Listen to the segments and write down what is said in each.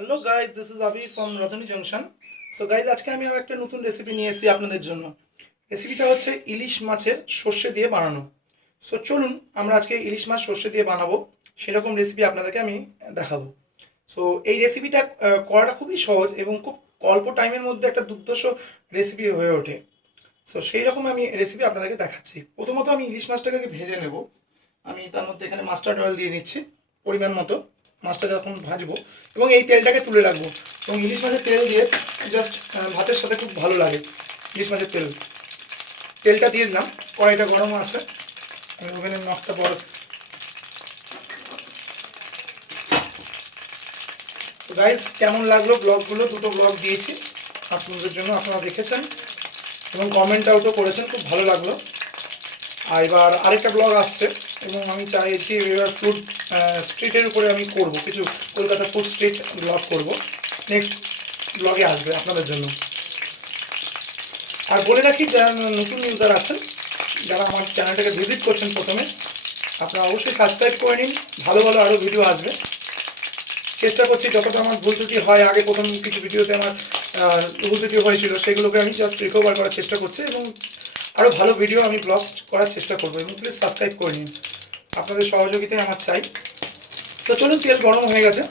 Hello guys, this is আবি from Rajani junction. So guys, আজকে আমি আবার একটা নতুন রেসিপি নিয়ে এসেছি আপনাদের জন্য। রেসিপিটা হচ্ছে ইলিশ মাছের সর্ষে দিয়ে বানানো। সো চলুন আমরা আজকে ইলিশ মাছ সর্ষে দিয়ে বানাবো, সেরকম রেসিপি আপনাদেরকে আমি দেখাবো। সো এই রেসিপিটা করাটা খুবই সহজ এবং খুব অল্প টাইমের মধ্যে একটা দুর্ধর্ষ রেসিপি হয়ে ওঠে। সো সেই রকম আমি রেসিপি আপনাদেরকে দেখাচ্ছি। প্রথমত আমি ইলিশ মাছটাকে ভেজে নেব। আমি তার মধ্যে এখানে মাস্টার্ড অয়েল দিয়ে নিচ্ছি পরিমাণ মতো। মাছটা যখন ভাজবো এবং এই তেলটাকে তুলে রাখবো, এবং ইলিশ মাছের তেল দিয়ে জাস্ট ভাতের সাথে খুব ভালো লাগে। ইলিশ মাছের তেলটা দিয়ে দিলাম। কড়াইটা গরম আছে, আমি ওভেনের নখটা বড়। তো গাইস, কেমন লাগলো ব্লগগুলো? দুটো ব্লগ দিয়েছি আপনাদের জন্য, আপনারা দেখেছেন এবং কমেন্টটাও তো করেছেন, খুব ভালো লাগলো। আর এবার আরেকটা ব্লগ আসছে এবং আমি চাইছি এবার ফুড স্ট্রিটের উপরে আমি করব কিছু, কলকাতা ফুড স্ট্রিট ব্লগ করব। নেক্সট ব্লগে আসবে আপনাদের জন্য। আর বলে রাখি, যারা নতুন ইউজার আছেন, যারা আমার চ্যানেলটাকে ভিজিট করছেন প্রথমে, আপনারা অবশ্যই সাবস্ক্রাইব করে নিন। ভালো ভালো আরও ভিডিও আসবে। চেষ্টা করছি যতটা আমার ভুল ত্রুটি হয়, আগে প্রথম কিছু ভিডিওতে আমার ভুল ত্রুটি হয়েছিল, সেগুলোকে আমি জাস্ট রিকভার করার চেষ্টা করছি এবং আরও ভালো ভিডিও আমি ব্লগ করার চেষ্টা করবো। এবং প্লিজ সাবস্ক্রাইব করে নিন, আপনাদের সহযোগিতায় আমার চাই। তো চলুন, তেল গরম হয়ে গেছে,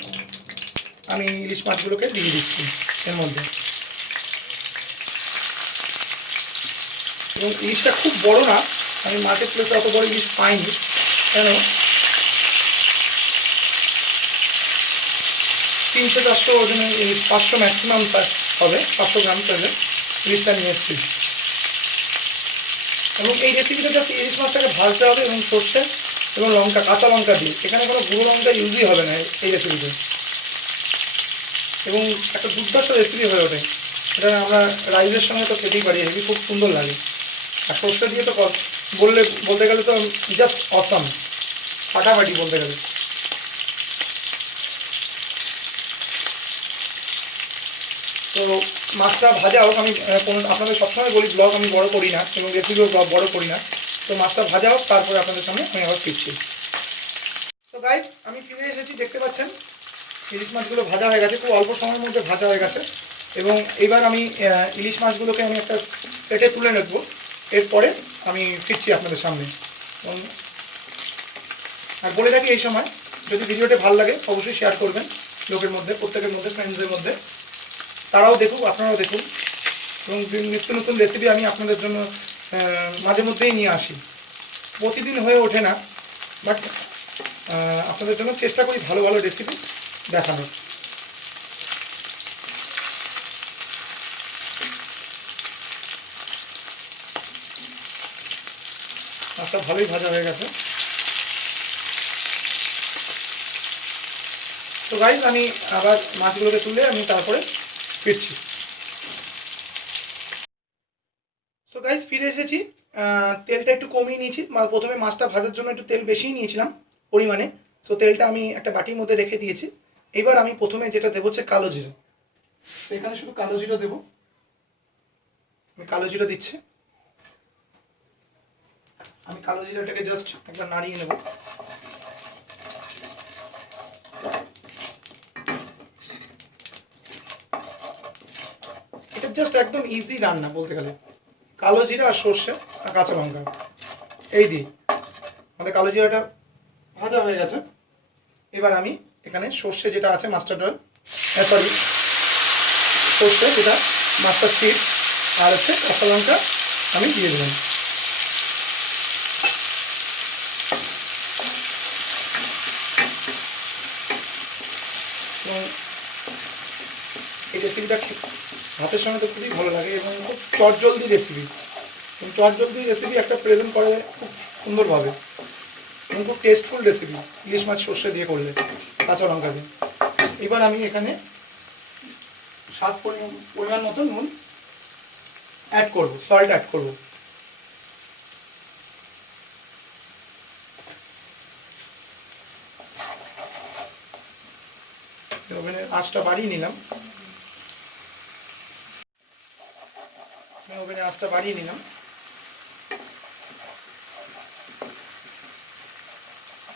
আমি ইলিশ মাছগুলোকে দিয়ে দিচ্ছি এর মধ্যে। এবং ইলিশটা খুব বড় না, আমি মার্কেট প্লেসে অত বড় ইলিশ পাইনি, কেন 300-400 ওজনের ইলিশ, 500 ম্যাক্সিমাম হবে, 500 গ্রাম চাইলে ইলিশটা নিয়ে এসেছি। এবং এই রেসিপিটা জাস্ট ইলিশ মাছটাকে ভাজতে হবে এবং সর্ষে এবং লঙ্কা, কাঁচা লঙ্কা দিয়ে। এখানে কোনো গুঁড়ো লঙ্কা ইউজই হবে না এই রেসিপিতে, এবং একটা দুর্ধর্ষ রেসিপি হয়ে ওঠে। এটা আমরা রাইসের সঙ্গে তো খেতেই পারি, হেভি খুব সুন্দর লাগে। আর সর্ষে দিয়ে তো বলতে গেলে তো জাস্ট অসাম, ফাটাফাটি বলতে গেলে। তো মাছটা ভাজা হোক, আমি আপনাদের সবসময় বলি ব্লগ আমি বড় করি না এবং রেসিপিও বড় করি না। তো মাছটা ভাজা হোক, তারপরে আপনাদের সামনে আমি আবার ফিরছি। তো গাইজ, আমি ফিরে এসেছি, দেখতে পাচ্ছেন ইলিশ মাছগুলো ভাজা হয়ে গেছে, খুব অল্প সময়ের মধ্যে ভাজা হয়ে গেছে। এবং এবার আমি ইলিশ মাছগুলোকে আমি একটা প্লেটে তুলে নেবো, এরপরে আমি ফিরছি আপনাদের সামনে। এবং আর বলে রাখি, এই সময় যদি ভিডিওটি ভালো লাগে অবশ্যই শেয়ার করবেন লোকের মধ্যে, প্রত্যেকের মধ্যে, ফ্রেন্ডসদের মধ্যে। তারাও দেখুক, আপনারাও দেখুন। এবং নিত্য নতুন রেসিপি আমি আপনাদের জন্য মাঝে মধ্যেই নিয়ে আসি। প্রতিদিন হয়ে ওঠে না, বাট আপনাদের জন্য চেষ্টা করি ভালো ভালো রেসিপি দেখানোর। মাছটা ভালোই ভাজা হয়ে গেছে। তো গাইজ, আমি আবার মাছগুলোকে তুলে আমি তারপরে ফিরছি। সো গাইজ, ফিরে এসেছি। তেলটা একটু কমিয়ে নিয়েছি, প্রথমে মাছটা ভাজার জন্য একটু তেল বেশিই নিয়েছিলাম পরিমাণে। সো তেলটা আমি একটা বাটির মধ্যে রেখে দিয়েছি। এবার আমি প্রথমে যেটা দেবো হচ্ছে কালো জিরা। তো এখানে শুধু কালো জিরা দেবো, আমি কালো জিরা দিচ্ছি। আমি কালো জিরাটাকে জাস্ট একবার নাড়িয়ে নেব। এটা জাস্ট একদম ইজি রান্না বলতে গেলে, কালো জিরা আর সর্ষে আর কাঁচা লঙ্কা এই দিই। আমাদের কালো জিরাটা ভাজা হয়ে গেছে। এবার আমি এখানে সর্ষে যেটা আছে, মাস্টার্ড অয়েল, সরি সর্ষে যেটা মাস্টার সিড, আর হচ্ছে কাঁচা লঙ্কা আমি দিয়ে দিলাম। এবং এই রেসিপিটা ভাতের সঙ্গে তো খুবই ভালো লাগে এবং খুব চটজলদি রেসিপি। এবং চটজলদি রেসিপি একটা প্রেজেন্ট করে খুব সুন্দরভাবে এবং খুব টেস্টফুল রেসিপি, ইলিশ মাছ সর্ষে দিয়ে করলে, কাঁচা লঙ্কা দিয়ে। এবার আমি এখানে স্বাদ পরিমাণ মতো নুন অ্যাড করব, সল্ট অ্যাড করব। ওভেনের আঁচটা বাড়িয়ে নিলাম, ওভেনের আঁচটা বাড়িয়ে নিলাম।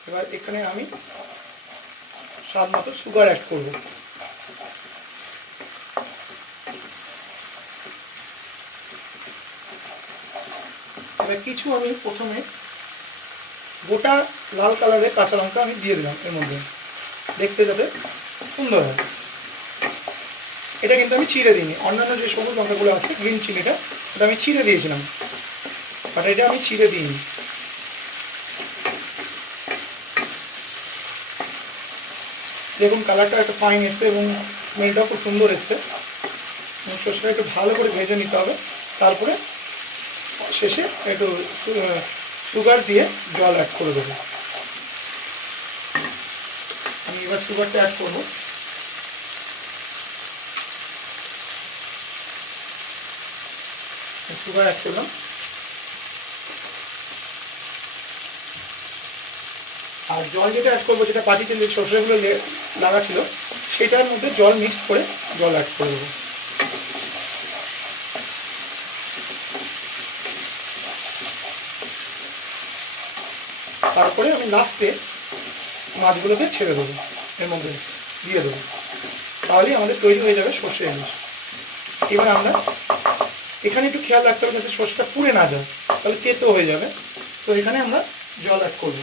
এবার এখানে আমি স্বাদ মতো সুগার অ্যাড করব। তবে কিছু আমি প্রথমে গোটা লাল কালারের কাঁচা লঙ্কা আমি দিয়ে দিলাম এর মধ্যে, দেখতে যাতে সুন্দর হয়। এটা কিন্তু আমি চিড়ে দিইনি, অন্যান্য যে সবুজ লঙ্কাগুলো আছে গ্রিন চিলিটা ওটা আমি চিড়ে দিয়েছিলাম, বাট এটা আমি চিড়ে দিইনি। দেখুন কালারটা একটা ফাইন এসছে এবং স্মেলটাও খুব সুন্দর এসছে। সর্ষেটা একটু ভালো করে ভেজে নিতে হবে, তারপরে শেষে একটু সুগার দিয়ে জল অ্যাড করে দেবো। আমি এবার সুগারটা অ্যাড করবো। সুগার অ্যাড করলাম, আর জল যেটা অ্যাড করবো, যেটা পাটিতে যে সর্ষেগুলো লাগা ছিল সেটার মধ্যে জল মিক্সড করে জল অ্যাড করে দেবো। তারপরে আমি লাস্টে মাছগুলোকে ছেড়ে দেবো, এর মধ্যে দিয়ে দেবো, তাহলেই আমাদের তৈরি হয়ে যাবে সর্ষে ইলিশ। এবার আমরা এখানে একটু খেয়াল রাখতে হবে যাতে সর্ষেটা পুড়ে না যায়, তাহলে তেতো হয়ে যাবে। তো এখানে আমরা জল অ্যাড করব,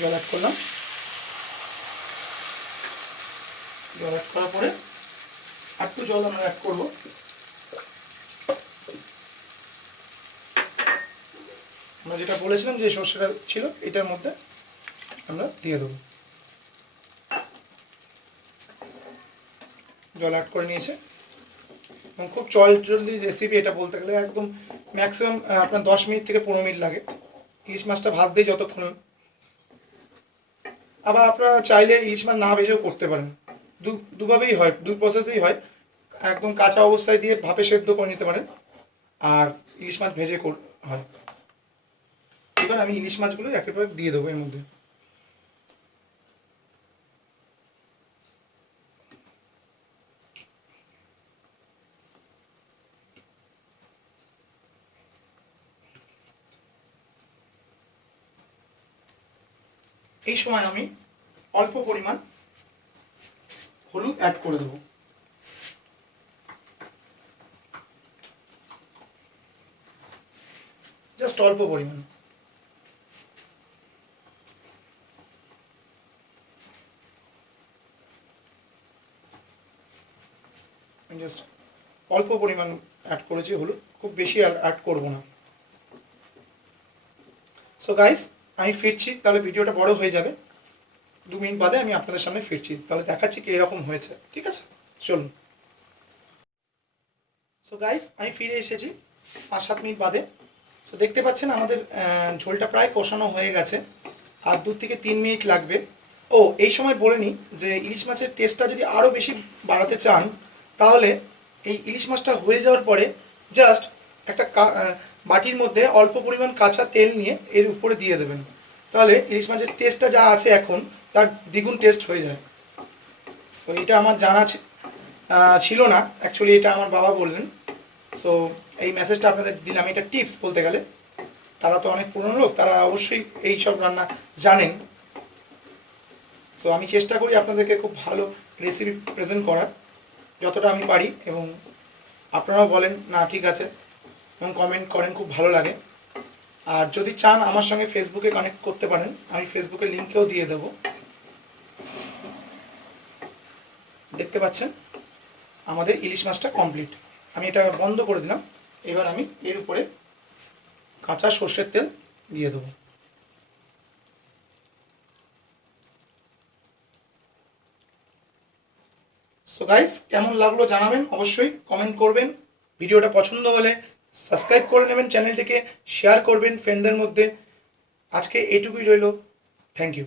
জল অ্যাড করলাম। জল অ্যাড করার পরে একটু জল আমরা অ্যাড করবো। আমরা যেটা বলেছিলাম যে সর্ষেটা ছিল এটার মধ্যে আমরা দিয়ে দেবো। জল অ্যাড করে নিয়েছে এবং খুব জলদি রেসিপি এটা, বলতে গেলে একদম ম্যাক্সিমাম আপনার 10 মিনিট থেকে 15 মিনিট লাগে ইলিশ মাছটা ভাজতেই যতক্ষণ। আবার আপনারা চাইলে ইলিশ মাছ না ভেজেও করতে পারেন, দুভাবেই হয়, দুই প্রসেসেই হয়। একদম কাঁচা অবস্থায় দিয়ে ভাপে সেদ্ধ করে নিতে পারেন, আর ইলিশ মাছ ভেজে হয়। এবার আমি ইলিশ মাছগুলো একেবারে দিয়ে দেবো এর মধ্যে। এই সময় আমি অল্প পরিমাণ হলুদ অ্যাড করে দেবো, জাস্ট অল্প পরিমাণ। জাস্ট অল্প পরিমাণ অ্যাড করেছি হলুদ, খুব বেশি অ্যাড করবো না। সো গাইস আমি ফিরছি, তাহলে ভিডিওটা বড় হয়ে যাবে। 2 মিনিট বাদে আমি আপনাদের সামনে ফিরছি, তাহলে দেখাচ্ছি কি এরকম হয়েছে। ঠিক আছে, চলুন। সো গাইস আমি ফিরে এসেছি 5-7 মিনিট বাদে। সো দেখতে পাচ্ছেন আমাদের ঝোলটা প্রায় কষানো হয়ে গেছে, আর 2 থেকে 3 মিনিট লাগবে। ও এই সময় বলে নিই যে ইলিশ মাছের টেস্টটা যদি আরও বেশি বাড়াতে চান, তাহলে এই ইলিশ মাছটা হয়ে যাওয়ার পরে জাস্ট একটা বাটির মধ্যে অল্প পরিমাণ কাঁচা তেল নিয়ে এর উপরে দিয়ে দেবেন, তাহলে ইলিশ মাছের টেস্টটা যা আছে এখন তার দ্বিগুণ টেস্ট হয়ে যায়। তো এটা আমার জানা ছিল না, অ্যাকচুয়ালি এটা আমার বাবা বললেন। সো এই মেসেজটা আপনাদের দিলাম, এটা টিপস বলতে গেলে। তারা তো অনেক পুরনো লোক, তারা অবশ্যই এই সব রান্না জানেন। সো আমি চেষ্টা করি আপনাদেরকে খুব ভালো রেসিপি প্রেজেন্ট করার, যতটা আমি পারি, এবং আপনারাও বলেন না ঠিক আছে এবং কমেন্ট করেন, খুব ভালো লাগে। আর যদি চান আমার সঙ্গে ফেসবুকে কানেক্ট করতে পারেন, আমি ফেসবুকের লিঙ্কেও দিয়ে দেবো। দেখতে পাচ্ছেন আমাদের ইলিশ মাছটা কমপ্লিট। আমি এটা বন্ধ করে দিলাম। এবার আমি এর উপরে কাঁচা সর্ষের তেল দিয়ে দেবো। সো গাইস কেমন লাগলো জানাবেন, অবশ্যই কমেন্ট করবেন। ভিডিওটা পছন্দ হলে সাবস্ক্রাইব করে নেবেন, চ্যানেলটিকে শেয়ার করবেন ফ্রেন্ডদের মধ্যে। আজকে এইটুকুই রইল, থ্যাংক ইউ।